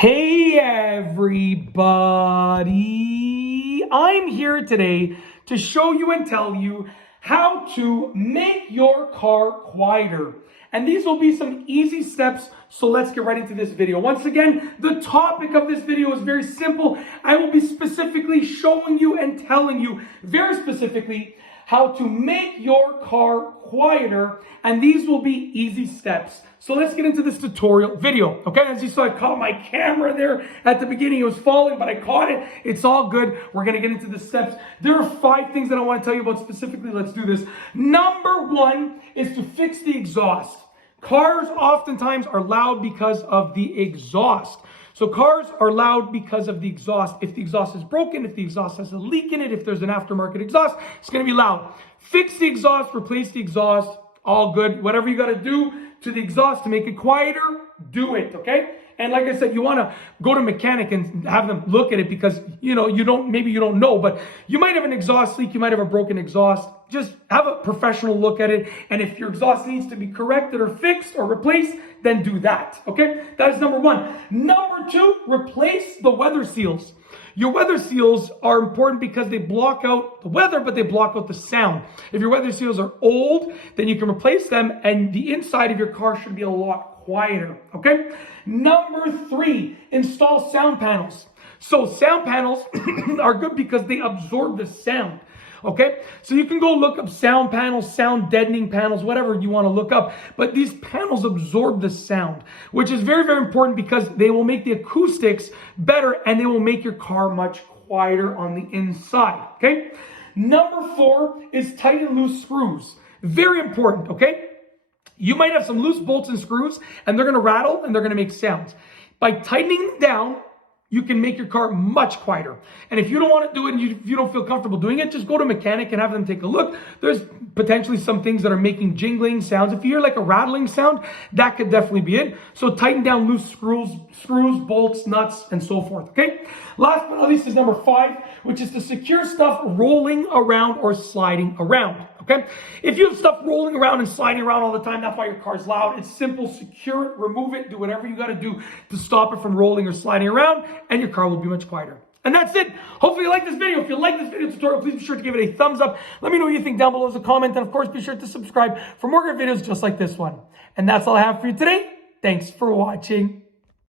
Hey everybody, I'm here today to show you and tell you how to make your car quieter. And these will be some easy steps, so let's get right into this video. Once again, the topic of this video is very simple. I will be specifically showing you and telling you very specifically how to make your car quieter, and these will be easy steps. So let's get into this tutorial video, okay? As you saw, I caught my camera there at the beginning. It was falling, but I caught it. It's all good. We're gonna get into the steps. There are 5 things that I wanna tell you about specifically. Let's do this. Number 1 is to fix the exhaust. Cars oftentimes are loud because of the exhaust. So cars are loud because of the exhaust. If the exhaust is broken, if the exhaust has a leak in it, if there's an aftermarket exhaust, it's going to be loud. Fix the exhaust, replace the exhaust, all good. Whatever you got to do to the exhaust to make it quieter, do it, okay? And like I said, you want to go to a mechanic and have them look at it because, maybe you don't know, but you might have an exhaust leak, you might have a broken exhaust. Just have a professional look at it. And if your exhaust needs to be corrected or fixed or replaced, then do that, okay? That is number 1. Number 2, replace the weather seals. Your weather seals are important because they block out the weather, but they block out the sound. If your weather seals are old, then you can replace them and the inside of your car should be a lot quieter, okay? Number 3, install sound panels. So sound panels are good because they absorb the sound. Okay, so you can go look up sound panels, sound deadening panels, whatever you want to look up. But these panels absorb the sound, which is very, very important because they will make the acoustics better and they will make your car much quieter on the inside. Okay, number 4 is tighten loose screws. Very important. Okay, you might have some loose bolts and screws and they're going to rattle and they're going to make sounds. By tightening them down, you can make your car much quieter. And if you don't want to do it and you don't feel comfortable doing it, just go to a mechanic and have them take a look. There's potentially some things that are making jingling sounds. If you hear like a rattling sound, that could definitely be it. So tighten down loose screws, bolts, nuts, and so forth, okay? Last but not least is number 5, which is to secure stuff rolling around or sliding around, okay? If you have stuff rolling around and sliding around all the time, that's why your car's loud. It's simple, secure it, remove it, do whatever you gotta do to stop it from rolling or sliding around, and your car will be much quieter. And that's it. Hopefully you like this video. If you like this video tutorial, please be sure to give it a thumbs up. Let me know what you think down below as a comment. And of course, be sure to subscribe for more great videos just like this one. And that's all I have for you today. Thanks for watching.